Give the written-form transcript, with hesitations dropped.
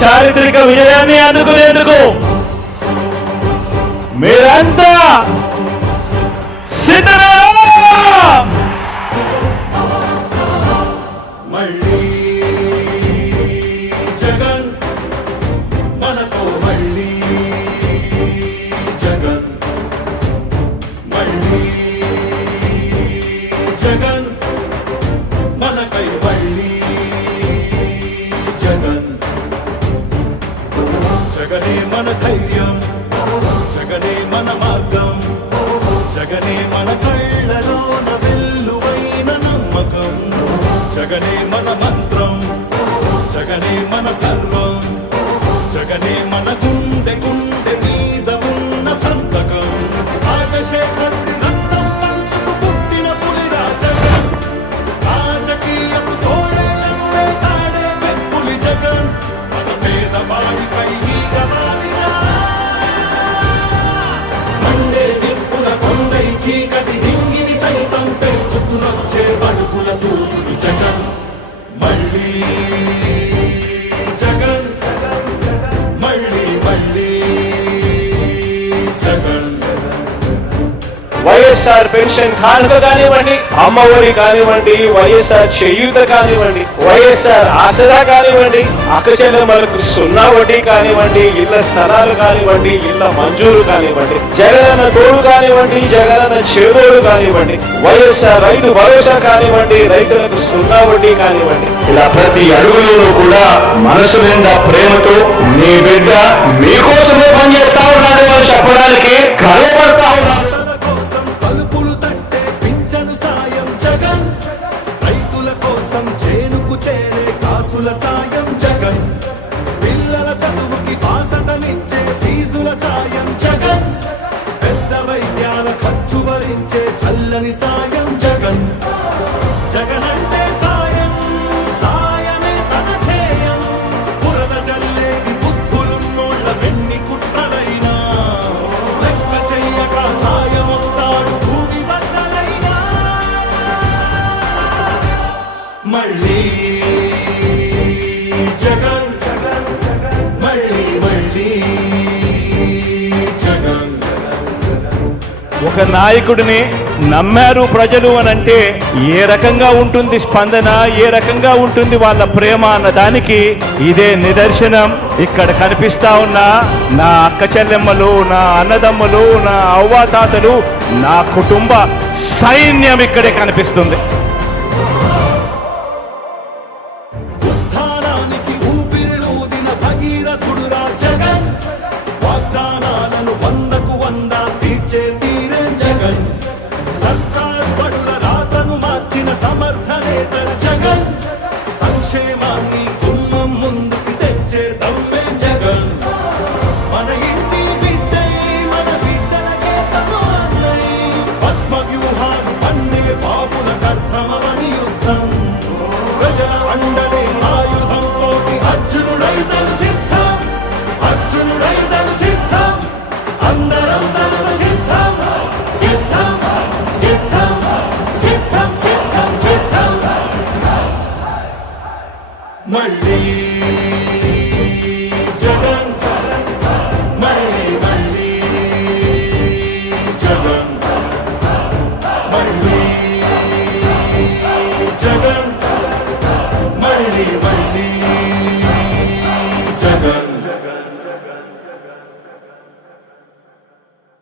చారిత్రక విజయాన్ని అందుకునేందుకు మీరంతా సిద్ధమేనా? మళ్ళీ జగన్ మనతో, మళ్ళీ జగన్, మళ్ళీ జగన్ మనకై, మళ్ళీ జగన్. జగనే మన ధైర్యం, జగనే మన మార్గం, జగనే మన కళ్ళలోన వెల్లువైన నమ్మకం, జగనే మన మంత్రం, జగనే మన సర్వం, జగనే మన గుండె గుండె మీద ఉన్న సంతకం. రాజశేఖరుడి రక్తం పంచుకు పుట్టిన పులిరా జగన్, రాజకీయపు తోడేలను వేటాడే పెప్పులి జగన్, మన పేదవాడిపై ఈగవాలినా మండే నిప్పుల కొండై చీకటి డింగిని సైతం పెంచుకునొచ్చే బడుగుల సూర్యుడు జగన్. మళ్ళీ జగన్, మళ్ళీ మళ్ళీ జగన్. వైఎస్ఆర్ పెన్షన్ కానుక కానివ్వండి, అమ్మ ఒడి కానివ్వండి, వైఎస్ఆర్ చేయూత కానివ్వండి, వైఎస్ఆర్ ఆసరా కానివ్వండి, అక్క చెల్లెమ్మలకు 0 వడ్డీ కానివ్వండి, ఇళ్ల స్థలాలు కానివ్వండి, ఇళ్ల మంజూరు కానివ్వండి, జగనన్న తోడు కానివ్వండి, జగనన్న చేదోడు కానివ్వండి, వైఎస్ఆర్ రైతు భరోసా కానివ్వండి, రైతులకు 0 వడ్డీ కానివ్వండి, ఇలా ప్రతి అడుగులోనూ కూడా మనసు నిండా ప్రేమతో మీ బిడ్డ మీకోసమే పనిచేస్తా ఉన్నాడు అని చెప్పడానికి గర్వపడతా ఉన్నాడు. తలుపులు తట్టే పింఛను సాయం జగన్, రైతుల కోసం చేనుకు చేరే కాసుల సాయం జగన్, పిల్లల చదువుకి బాసటనిచ్చే ఫీజుల సాయం జగన్, పెద్ద వైద్యాల ఖర్చు భరించే చల్లని సాయం జగన్. జగన్ అంటే సాయం, సాయమే తన ధ్యేయం, బురద జల్లేది బుద్ధులున్నోళ్ళ వెన్ని కుట్రలైనా లెక్క చెయ్యక సాయం వస్తాడు భూమి బద్దలైనా. మళ్ళీ జగన్, మళ్ళీ మళ్ళీ జగన్. ఒక నాయకుడిని నమ్మారు ప్రజలు అని అంటే ఏ రకంగా ఉంటుంది స్పందన, ఏ రకంగా ఉంటుంది వాళ్ళ ప్రేమ అన్న దానికి ఇదే నిదర్శనం. ఇక్కడ కనిపిస్తా ఉన్న నా అక్క చెల్లెమ్మలు, నా అన్నదమ్ములు, నా అవ్వాతాతలు, నా కుటుంబ సైన్యం ఇక్కడే కనిపిస్తుంది. ఉత్థానానికి ఊపిరిలూదిన భగీరథుడురా జగన్, వాగ్దానాలను 100కు 100 తీర్చే తీరే జగన్, సర్కారు బడుల రాతను మార్చిన సమర్థ నేతర జగన్, సంక్షేమాన్ని గుమ్మం ముందుకు తెచ్చే దమ్మే జగన్, మన ఇంటి బిడ్డై మన బిడ్డలకే తను అన్నై, పద్మ వ్యూహాలు పన్నే బాబుల కర్ధమని యుద్ధం, ప్రజల అండనే ఆయుధంతో అర్జునుడైతను సిద్ధం, అర్జునుడైతను సిద్ధం, అందరం తనకు సిద్ధం, సిద్ధం సిద్ధం సిద్ధం సిద్ధం సిద్ధం. మళ్ళీ